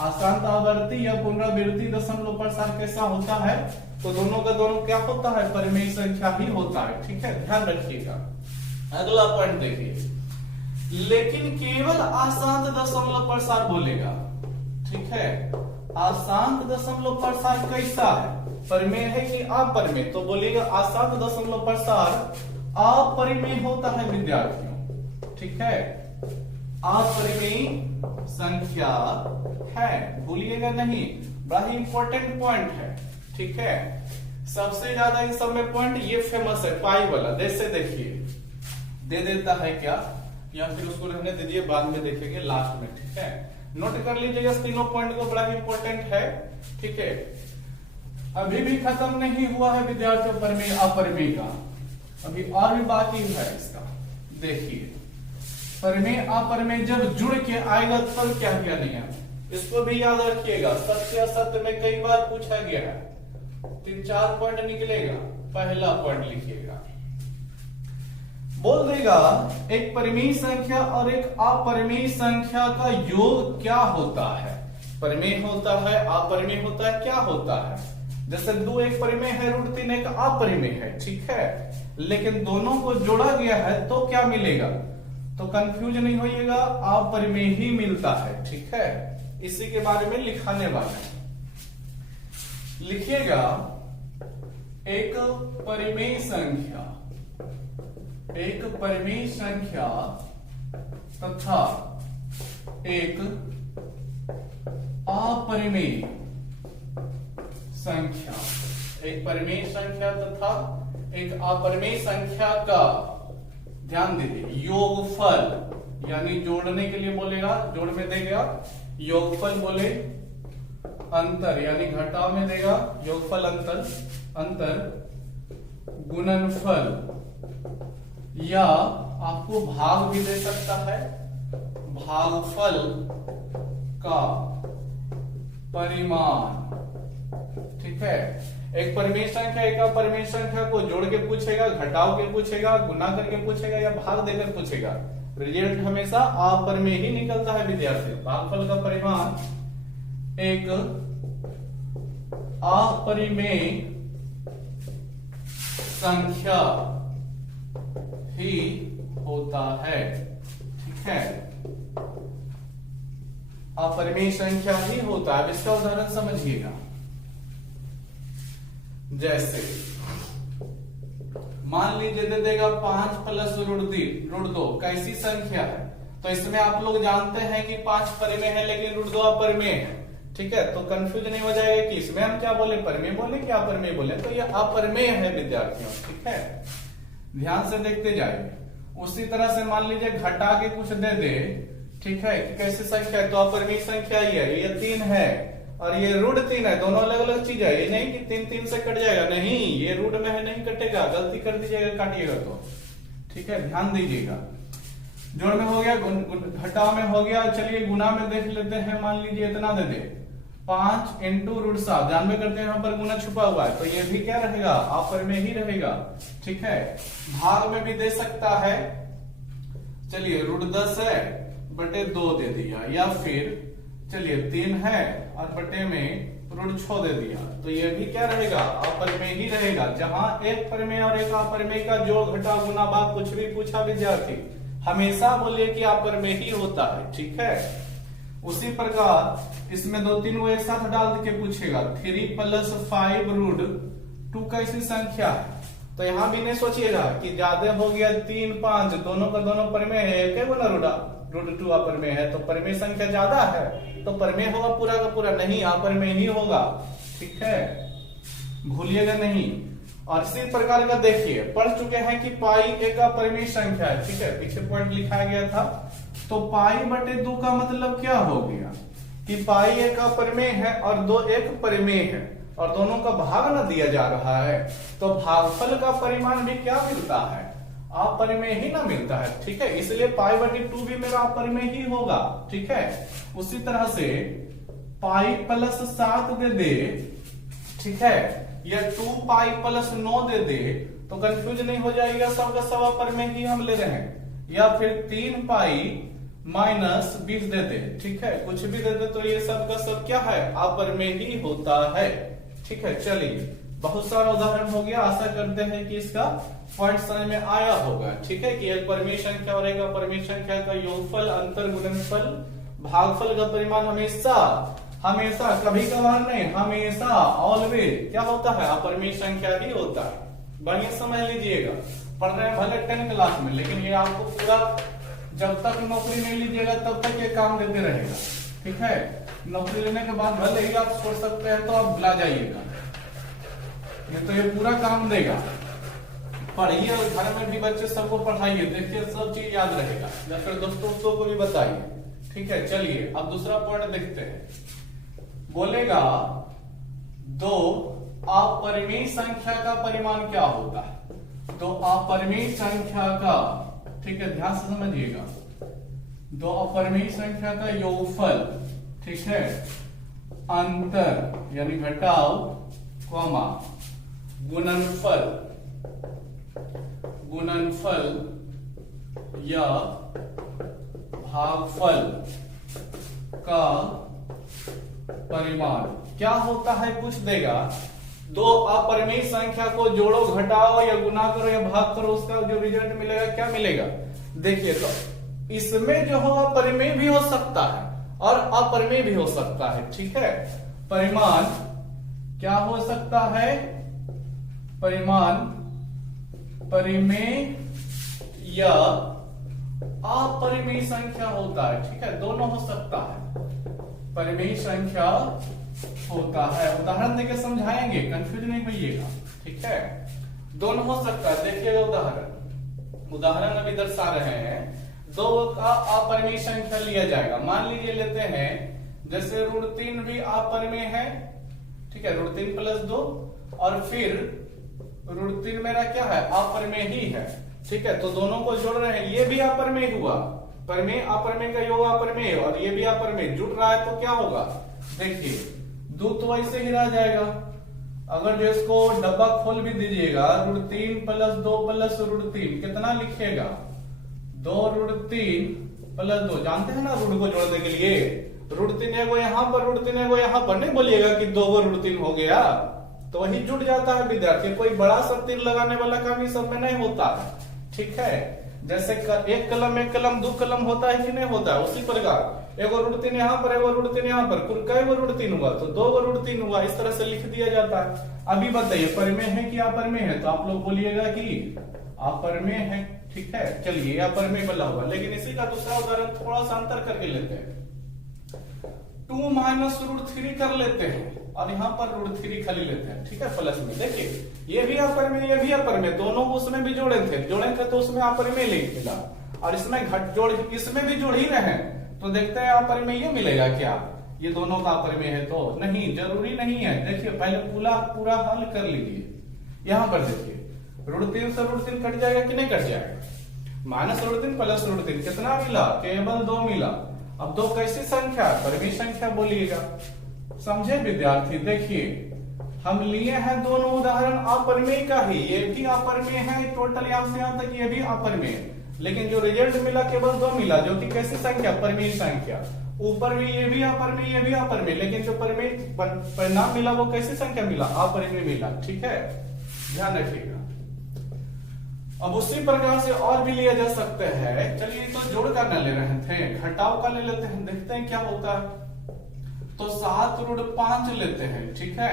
अशांत आवर्ती या पुनरावृत्ति दशमलव प्रसार कैसा होता है, तो दोनों का दोनों क्या होता है, परिमेय संख्या ही होता है, ठीक है, ध्यान रखिएगा। अगला पॉइंट देखिए, लेकिन केवल अशांत दशमलव प्रसार बोलेगा, ठीक है। अशांत दशमलव प्रसार कैसा है, परिमेय है कि अपरिमेय, तो बोलिएगा अशांत दशमलव प्रसार अपरिमेय होता है विद्यार्थियों, ठीक है, अपरिमेय संख्या है, भूलिएगा नहीं, बड़ा ही इंपॉर्टेंट पॉइंट है, ठीक है। सबसे ज्यादा इन सब में पॉइंट ये फेमस है, पाई वाला, जैसे देखिए दे देता है क्या, या फिर उसको रहने दीजिए, बाद में देखेंगे लास्ट में, ठीक है। नोट कर लीजिएगा तीनों पॉइंट को, बड़ा ही इंपॉर्टेंट है, ठीक है। अभी भी खत्म नहीं हुआ है विद्यार्थियों परिमेय अपरिमेय का, अभी और भी बाकी है इसका। देखिए परिमेय अपरिमेय जब जुड़ के आएगा तब क्या क्या नियम, इसको भी याद रखिएगा। सत्य असत्य में कई बार पूछा गया है, 3-4 पॉइंट निकलेगा। पहला पॉइंट लिखिएगा, बोल देगा एक परिमेय संख्या और एक अपरिमेय संख्या का योग क्या होता है। परिमेय होता है, अपरिमेय होता है, क्या होता है। जैसे 2 एक परिमेय है, √3 एक अपरिमेय है, ठीक है, लेकिन दोनों को जोड़ा गया है तो क्या मिलेगा, तो कंफ्यूज नहीं होइएगा, अपरिमेय ही मिलता है, ठीक है। इसी के बारे में लिखाने वाला है, लिखिएगा एक परिमेय संख्या, एक परिमेय संख्या तथा एक अपरिमेय संख्या, एक परिमेय संख्या तथा एक अपरिमेय संख्या का, ध्यान दीजिए, योगफल, यानी जोड़ने के लिए बोलेगा, जोड़ में देगा योगफल, बोले अंतर यानी घटाव में देगा योगफल अंतर, अंतर गुणनफल, या आपको भाग भी दे सकता है, भागफल का परिमाण, ठीक है। एक परिमेय संख्या एक अपरिमेय संख्या को जोड़ के पूछेगा, घटाव के पूछेगा, गुना करके पूछेगा या भाग देकर पूछेगा, रिजल्ट हमेशा अपरिमेय ही निकलता है विद्यार्थी। भागफल का परिमाण एक अपरिमेय संख्या ही होता है, ठीक है, अपरिमेय संख्या ही होता है। अब इसका उदाहरण समझिएगा, जैसे मान लीजिए दे देगा 5 प्लस √2 कैसी संख्या है, तो इसमें आप लोग जानते हैं कि 5 परिमेय है लेकिन √2 अपरिमेय है, ठीक है, तो कंफ्यूज नहीं हो जाएगा कि इसमें हम क्या बोले, परिमेय बोले कि अपरिमेय बोले, तो ये अपरिमेय है विद्यार्थियों, ठीक है, ध्यान से देखते जाइए। उसी तरह से मान लीजिए घटा के कुछ दे दे, ठीक है, कैसी संख्या है, तो अपरिमेय संख्या ही है, ये 3 है और ये √3 है, दोनों अलग अलग चीज है, ये नहीं कि 3 से कट जाएगा, नहीं, ये रूट में है, नहीं कटेगा, गलती कर दीजिएगा काटिएगा तो, ठीक है, ध्यान दीजिएगा। जोड़ में हो गया, घटाव में हो गया, चलिए गुना में देख लेते हैं, मान लीजिए इतना दे दे 5 × √7, जानबे करते हैं यहाँ पर गुना छुपा हुआ है, तो ये भी क्या रहेगा, अपरिमेय ही रहेगा, ठीक है। भाग में भी दे सकता है, चलिए √10 है बटे 2 दे दिया, या फिर चलिए 3 है और बटे में √6 दे दिया, तो ये भी क्या रहेगा, अपरिमेय ही रहेगा। जहां एक परिमेय और एक अपरिमेय का जोड़ घटाव गुना भाग कुछ भी पूछा विद्यार्थी, हमेशा बोलिए कि अपरिमेय ही होता है, ठीक है। उसी प्रकार इसमें 2-3 वो एक साथ डाल के पूछेगा, 3 + 5 √2 कैसी संख्या है, तो यहां भी नहीं सोचिएगा कि ज्यादा हो गया 3, 5, दोनों का दोनों परिमेय है, एक गुना √2 अपरिमेय है, तो परिमेय संख्या ज्यादा है तो परिमेय होगा पूरा का पूरा, नहीं अपरिमेय ही होगा, ठीक है, भूलिएगा नहीं। और इसी प्रकार का देखिए, पढ़ चुके हैं कि पाई एक अपरिमेय संख्या है, ठीक है, पीछे पॉइंट लिखाया गया था, तो पाई बटे 2 का मतलब क्या हो गया कि पाई एक अपरिमेय है और 2 एक परिमेय है, और दोनों का भाग ना दिया जा रहा है, तो भागफल का परिमाण भी क्या मिलता है, अपरिमेय ही ना मिलता है, ठीक है, इसलिए पाई बटे 2 भी मेरा अपरिमेय ही होगा, ठीक है। उसी तरह से पाई + 7 दे दे, ठीक है, या 2 पाई + 9 दे दे, तो कंफ्यूज नहीं हो जाएगा, सबका सब अपरिमेय ही हम ले रहे हैं, या फिर 3 पाई माइनस 20 देते, ठीक है, कुछ भी देते तो ये सब का सब क्या है, अपरिमेय ही होता है। ठीक है, चलिए बहुत सारा उदाहरण हो गया, आशा करते हैं कि इसका पॉइंट समझ में आया होगा। ठीक है, कि एक परिमेय संख्या और एक अपरिमेय संख्या का योगफल, अंतर, गुणनफल, भागफल का परिमाण हमेशा हमेशा कभी कभार नहीं, हमेशा ऑलवेज क्या होता है, अपरिमेय संख्या ही होता है। बढ़िया समझ लीजिएगा, पढ़ रहे हैं भले 10 क्लास में, लेकिन ये आपको पूरा जब तक नौकरी नहीं लीजिएगा तब तक ये काम देते रहेगा। ठीक है, नौकरी लेने के बाद भले ही आप छोड़ सकते हैं तो आप भुला जाइएगा, ये तो ये पूरा काम देगा। पढ़िए और घर में भी बच्चे सबको पढ़ाइए, देखिए सब चीज याद रहेगा, या फिर दोस्तों को भी बताइए। ठीक है, चलिए अब दूसरा पॉइंट देखते हैं। बोलेगा 2 अपरिमेय संख्या का परिमाण क्या होता है। 2 अपरिमेय संख्या का, ठीक है, ध्यान से समझिएगा, 2 अपरिमेय संख्या का योगफल, ठीक है, अंतर यानी घटाव, कॉमा, गुणनफल या भागफल का परिमाण क्या होता है, पूछ देगा। 2 अपरिमेय संख्या को जोड़ो, घटाओ या गुना करो या भाग करो, उसका जो रिजल्ट मिलेगा क्या मिलेगा। देखिए तो इसमें जो हो अपरिमेय भी हो सकता है और अपरिमेय भी हो सकता है। ठीक है, परिमाण क्या हो सकता है, परिमाण परिमेय या अपरिमेय संख्या होता है। ठीक है, दोनों हो सकता है, परिमेय संख्या होता है। उदाहरण देके समझाएंगे, कंफ्यूज नहीं होइएगा। ठीक है, दोनों हो सकता है। देखिएगा उदाहरण अभी दर्शा रहे हैं। 2 का अपरिमेय संख्या लिया जाएगा, मान लीजिए लेते हैं जैसे √3 भी अपरिमेय है। ठीक है, √3 + 2 और फिर √3 मेरा क्या है, अपरिमेय ही है। ठीक है, तो दोनों को जोड़ रहे हैं, ये भी अपरिमेय हुआ, परिमेय अपरिमेय का योग अपरिमेय और ये भी अपरिमेय जुड़ रहा है, तो क्या होगा, देखिए 2 तो ऐसे ही रह जाएगा। अगर जो इसको डब्बा खोल भी दीजिएगा, √3 + 2 + √3 कितना लिखिएगा, 2 √3 + 2, जानते हैं ना रूट को जोड़ने के लिए, √3 एगो यहाँ पर, √3 एगो यहाँ पर, नहीं बोलिएगा कि 2 √3 हो गया, तो वही जुड़ जाता है विद्यार्थी। कोई बड़ा सा तीर लगाने वाला काम इस सब में नहीं होता है। ठीक है, जैसे एक कलम 2 कलम होता है कि नहीं होता है, उसी प्रकार एगो √3 यहाँ पर, एगो √3 यहाँ पर, कुल कई गो √3 हुआ, तो 2 गो √3 हुआ, इस तरह से लिख दिया जाता है। अभी बताइए परिमेय है कि अपरिमेय है, तो आप लोग बोलिएगा कि अपरिमेय है। ठीक है, चलिए अपरिमेय वाला हुआ, लेकिन इसी का दूसरा उदाहरण थोड़ा सा अंतर करके लेते हैं। 2 - √3 कर लेते हैं और यहाँ पर √3 खाली लेते हैं। ठीक है, प्लस में देखिए ये भी अपरिमेय, ये भी अपरिमेय, दोनों उसमें भी जोड़े थे तो उसमें अपरिमेय मिला, और इसमें इसमें भी जोड़ ही रहे, तो देखते हैं अपरिमेय ये मिलेगा क्या, ये दोनों का अपरिमेय है तो नहीं, जरूरी नहीं है। देखिए पहले पूरा हल कर लीजिए। यहाँ पर देखिए √3 से √3 कट जाएगा कि नहीं कट जाएगा, -√3 + √3 कितना मिला, केवल 2 मिला। अब 2 कैसी संख्या, परिमेय संख्या बोलिएगा, समझे विद्यार्थी। देखिए हम लिए हैं दोनों उदाहरण अपरिमेय का ही, ये भी अपरिमेय है, टोटल यहां से यहां तक ये भी अपरिमेय, लेकिन जो रिजल्ट मिला केवल 2 मिला, जो कि कैसी संख्या, परिमेय संख्या। ऊपर भी ये भी अपरिमेय, ये भी अपरिमेय, लेकिन जो परिमेय परिणाम मिला वो कैसी संख्या मिला, अपरिमेय मिला। ठीक है, ध्यान रखिएगा। अब उसी प्रकार से और भी लिया जा सकते हैं। चलिए तो जोड़ का न ले रहे थे, घटाव का ले लेते हैं, देखते हैं क्या होता है। तो 7√5 लेते हैं, ठीक है,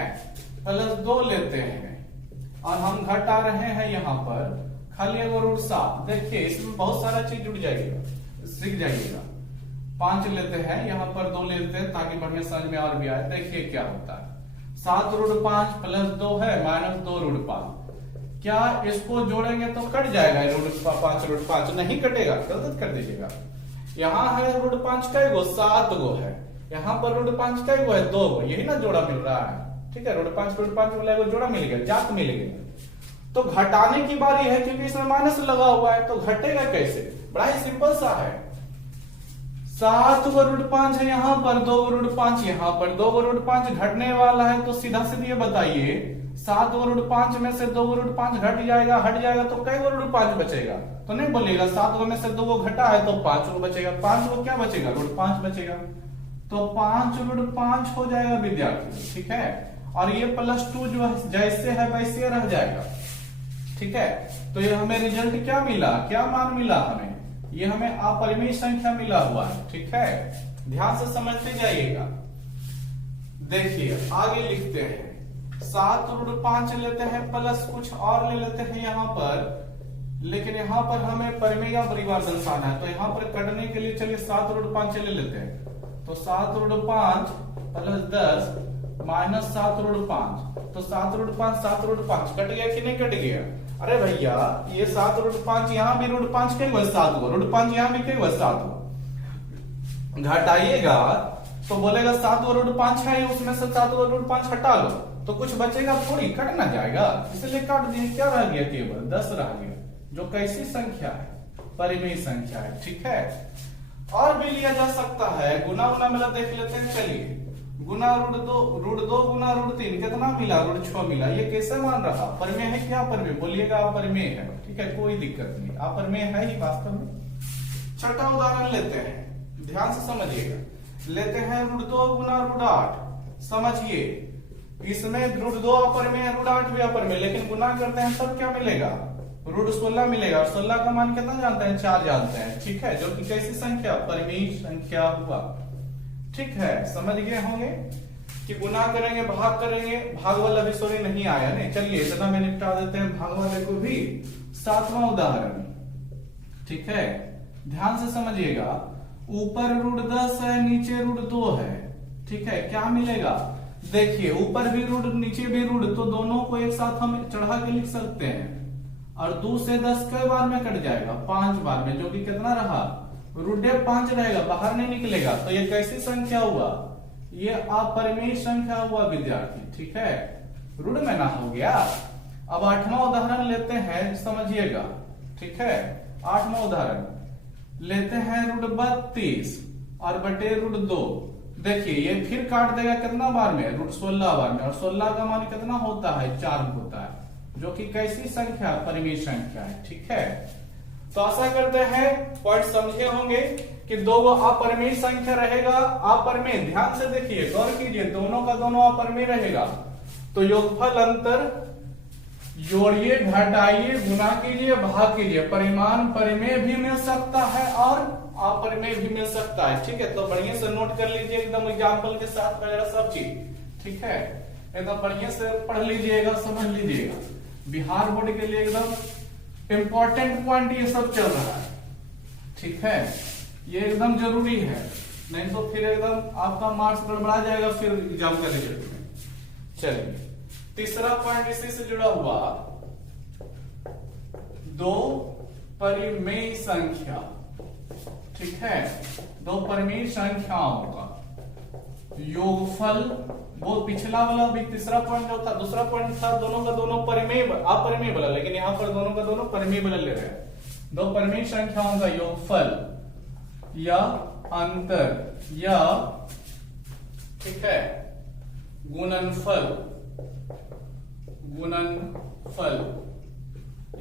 +2 लेते हैं, और हम घटा रहे हैं यहाँ पर खाली एगो √7। देखिए इसमें बहुत सारा चीज जुड़ जाएगा, सीख जाइएगा। 5 लेते हैं, यहाँ पर 2 लेते हैं ताकि बढ़िया समझ में और भी आए। देखिए क्या होता है, 7√5 + 2 है -2√5। क्या इसको जोड़ेंगे तो कट जाएगा, √5 नहीं कटेगा, गलत कर दीजिएगा। यहाँ है √5 का एगो 7 गो है, यहाँ पर √5 का एगो है 2 गो, यही ना जोड़ा मिल रहा है। ठीक है, √5 वाला एगो जोड़ा मिल गया, जात मिल गया। तो घटाने की बारी है, क्योंकि इसमें माइनस लगा हुआ है, तो घटेगा कैसे, बड़ा ही सिंपल सा है। 7 गो √5 है यहाँ पर, 2 गो √5 यहाँ पर, 2 गो √5 घटने वाला है, तो सीधा सीधे बताइए 7 × रूट 5 में से 2 × रूट 5 हट जाएगा तो कई × रूट 5 बचेगा? तो नहीं बोलेगा 7 में से 2 घटा है तो 5 बचेगा, 5 क्या बचेगा? रूट 5 बचेगा, तो 5 √ 5 हो जाएगा विद्यार्थी। ठीक है, और ये +2 जो है जैसे है वैसे रह जाएगा। ठीक है, तो ये हमें रिजल्ट क्या मिला, क्या मान मिला हमें? ये हमें अपरिमेय संख्या मिला हुआ है। ठीक है, ध्यान से समझते जाइएगा। देखिए आगे लिखते हैं, 7 √ 5 लेते हैं प्लस कुछ और ले लेते हैं यहाँ पर, लेकिन यहाँ पर हमें परिमेय या परिवार दर्शाना है, तो यहाँ पर करने के लिए चलिए 7 √ 5 ले लेते हैं। तो 7 √ 5 + 10 - 7 √ 5, तो 7 √ 5 7 √ 5 कट गया कि नहीं कट गया? अरे भैया ये 7 √ 5 यहाँ भी √5 के 7 को, √5 यहाँ भी के 7 को घटाइएगा तो बोलेगा 7 √ 5 है, उसमें से 7 √ 5 हटा लो तो कुछ बचेगा थोड़ी, कट ना जाएगा, इसलिए काट दिए। क्या रह गया? केवल 10 रह गया, जो कैसी संख्या है? परिमेय संख्या है। ठीक है, और भी लिया जा सकता है, गुना वाला देख लेते हैं। चलिए गुना √2 गुना √3 कितना मिला? √6 मिला। ये कैसे मान रहा? परिमेय है क्या अपरिमेय? बोलिएगा अपरिमेय है। ठीक है, कोई दिक्कत नहीं, अपरिमेय है ही वास्तव में। छठा उदाहरण लेते हैं, ध्यान से समझिएगा। लेते हैं √2 गुना √8। समझिए इसमें √2 अपरिमेय, √8 भी अपरिमेय, लेकिन गुना करते हैं तब क्या मिलेगा? √16 मिलेगा, और 16 का मान कितना जानते हैं? 4 जानते हैं। ठीक है, जो कि कैसी संख्या? परिमेय संख्या हुआ। ठीक है, समझ गए होंगे कि गुना करेंगे भाग करेंगे, भाग वाला भी सॉरी नहीं आया नहीं। चलिए इतना में निपटा देते हैं भाग वाले को भी। 7वां उदाहरण। ठीक है, ध्यान से समझिएगा। ऊपर √10 है, नीचे √2 है। ठीक है, क्या मिलेगा? देखिए ऊपर भी रूट नीचे भी रूट, तो दोनों को एक साथ हम चढ़ा के लिख सकते हैं, और 2 से 10 कई बार में कट जाएगा? 5 बार में, जो कि कितना रहा? √5 रहेगा, बाहर नहीं निकलेगा। तो ये कैसी संख्या हुआ? ये अपरिमेय संख्या हुआ विद्यार्थी। ठीक है, ऋण में ना हो गया। अब 8वां उदाहरण लेते हैं, समझिएगा। ठीक है, 8वां उदाहरण लेते हैं √32 और बटे √2। देखिए ये फिर काट देगा कितना बार में? √16 बार में, और 16 का मान कितना होता है? 4 होता है, जो कि कैसी संख्या? परिमेय संख्या है। ठीक है, तो आशा करते हैं पॉइंट समझे होंगे कि 2 अपरिमेय संख्या रहेगा। अपरिमेय, ध्यान से देखिए, गौर कीजिए, दोनों का दोनों अपरिमेय रहेगा तो योगफल अंतर जोड़िए, घटाइए, गुना कीजिए, भाग कीजिए। परिमाण परिमेय भी मिल सकता है और अपरिमेय भी मिल सकता है। ठीक है, तो बढ़िया से नोट कर लीजिए, एकदम एग्जाम्पल के साथ वगैरह सब चीज। ठीक है, एकदम बढ़िया से पढ़ लीजिएगा, समझ लीजिएगा। बिहार बोर्ड के लिए एकदम इंपॉर्टेंट पॉइंट ये सब चल रहा है। ठीक है, ये एकदम जरूरी है, नहीं तो फिर एकदम आपका मार्क्स गड़बड़ा जाएगा फिर एग्जाम का रिजल्ट में। चलिए तीसरा पॉइंट इसी से जुड़ा हुआ, 2 परिमेय संख्या। ठीक है, 2 परिमेय संख्याओं का योगफल। वो पिछला वाला भी तीसरा पॉइंट जो था, दूसरा पॉइंट था दोनों का दोनों परिमेय अपरिमेय वाला, लेकिन यहां पर दोनों का दोनों परिमेय वाला ले रहे हैं। 2 परिमेय संख्याओं का योगफल या अंतर या ठीक है गुणनफल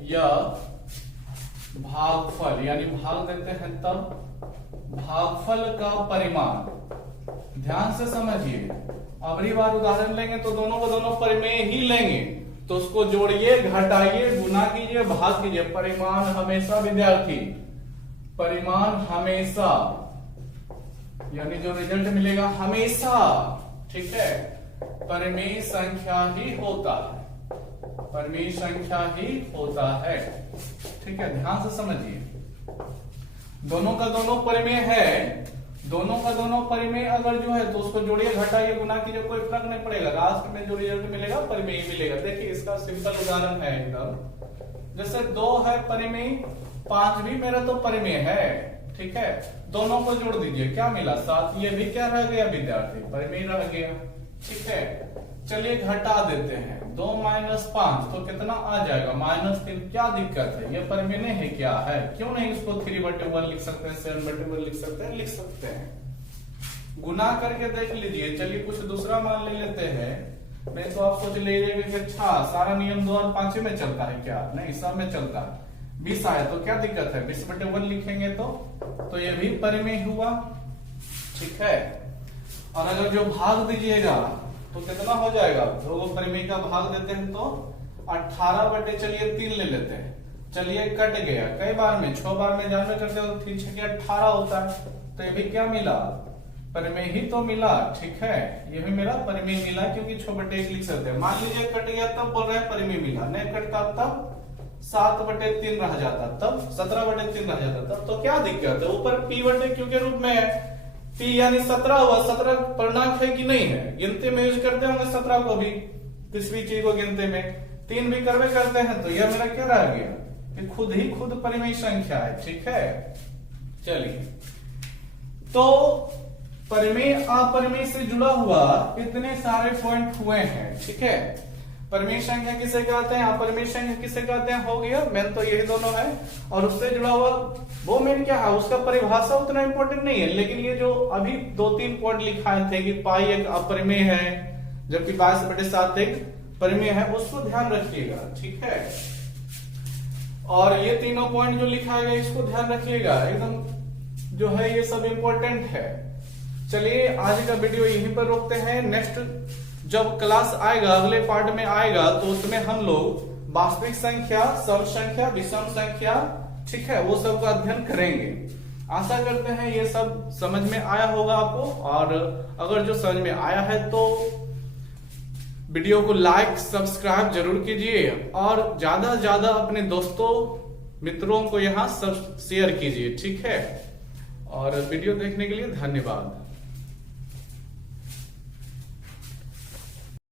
या भागफल, यानी भाग देते हैं तब भागफल का परिमाण। ध्यान से समझिए, अगली बार उदाहरण लेंगे तो दोनों को दोनों परिमेय ही लेंगे, तो उसको जोड़िए, घटाइए, गुना कीजिए, भाग कीजिए। परिमाण हमेशा विद्यार्थी, परिमाण हमेशा, यानी जो रिजल्ट मिलेगा हमेशा, ठीक है, परिमेय संख्या ही होता है, परिमेय संख्या ही होता है। ठीक है, ध्यान से समझिए, दोनों का दोनों परिमेय है, दोनों का दोनों परिमेय अगर जो है तो उसको जोड़िए, घटाइए, गुना कीजिए, कोई फर्क नहीं पड़ेगा, लास्ट में जो रिजल्ट मिलेगा परिमेय मिलेगा। देखिए इसका सिंपल उदाहरण है एकदम, जैसे 2 है परिमेय, 5 भी मेरा तो परिमेय है। ठीक है, दोनों को जोड़ दीजिए, क्या मिला? 7। ये भी क्या रह गया विद्यार्थी? परिमेय रह गया। ठीक है, चलिए घटा देते हैं, 2 - 5 तो कितना आ जाएगा? -3। क्या दिक्कत है? ये परिमेय नहीं है क्या है? क्यों नहीं इसको 3/1 लिख सकते हैं, 7/1 लिख सकते हैं, लिख सकते हैं। गुना करके देख लीजिए। चलिए कुछ दूसरा मान ले लेते हैं, नहीं तो आप सोच लीजिएगा कि अच्छा सारा नियम 2 और 5 में चलता है क्या? नहीं, सब में चलता है। 20 आया तो क्या दिक्कत है, 20/1 लिखेंगे तो ये भी परिमेय हुआ, ठीक है। और अगर जो भाग दीजिएगा तो कितना हो जाएगा, 2 को परिमेय का भाग देते हैं तो 18/3 ले लेते हैं। चलिए कट गया, कई बार में 6 बार में जानना करते हो तो 3 6 18 होता है, तो ये भी क्या मिला, परिमेय ही तो मिला, ठीक है। ये भी मेरा परिमेय मिला क्योंकि 6/1 लिख सकते हैं। मान लीजिए कट गया तब बोल रहे हैं परिमेय मिला, नहीं कटता तब 7/3 रह जाता, तब 17/3 रह जाता, तब तो क्या दिक्कत है, ऊपर p/q के रूप में है, p यानी 17 हुआ, 17 पूर्णांक है कि नहीं है, गिनती में यूज करते होंगे 17 को भी, तीसरी चीज को गिनते में 3 भी करवे करते हैं, तो यह मेरा क्या रह गया, ये खुद ही खुद परिमेय संख्या है, ठीक है। चलिए, तो परिमेय अपरिमेय से जुड़ा हुआ इतने सारे पॉइंट हुए हैं, ठीक है। परिमेय संख्या किसे कहते हैं, अपरिमेय संख्या किसे कहते हैं, हो गया, मेन तो यही दोनों है। और उससे जुड़ा हुआ वो मेन क्या है, उसका परिभाषा उतना इंपॉर्टेंट नहीं है, लेकिन ये जो अभी 2-3 पॉइंट लिखाए थे कि पाई एक अपरिमेय है जबकि 22/7 एक परिमेय है, उसको ध्यान रखिएगा, ठीक है। और ये तीनों पॉइंट जो लिखा गया इसको ध्यान रखिएगा, एकदम जो है ये सब इंपॉर्टेंट है। चलिए आज का वीडियो यहीं पर रोकते हैं, नेक्स्ट जब क्लास आएगा, अगले पार्ट में आएगा, तो उसमें हम लोग वास्तविक संख्या, सम संख्या, विषम संख्या, ठीक है, वो सब का अध्ययन करेंगे। आशा करते हैं ये सब समझ में आया होगा आपको, और अगर जो समझ में आया है तो वीडियो को लाइक सब्सक्राइब जरूर कीजिए, और ज्यादा से ज्यादा अपने दोस्तों मित्रों को यहाँ सब शेयर कीजिए, ठीक है। और वीडियो देखने के लिए धन्यवाद।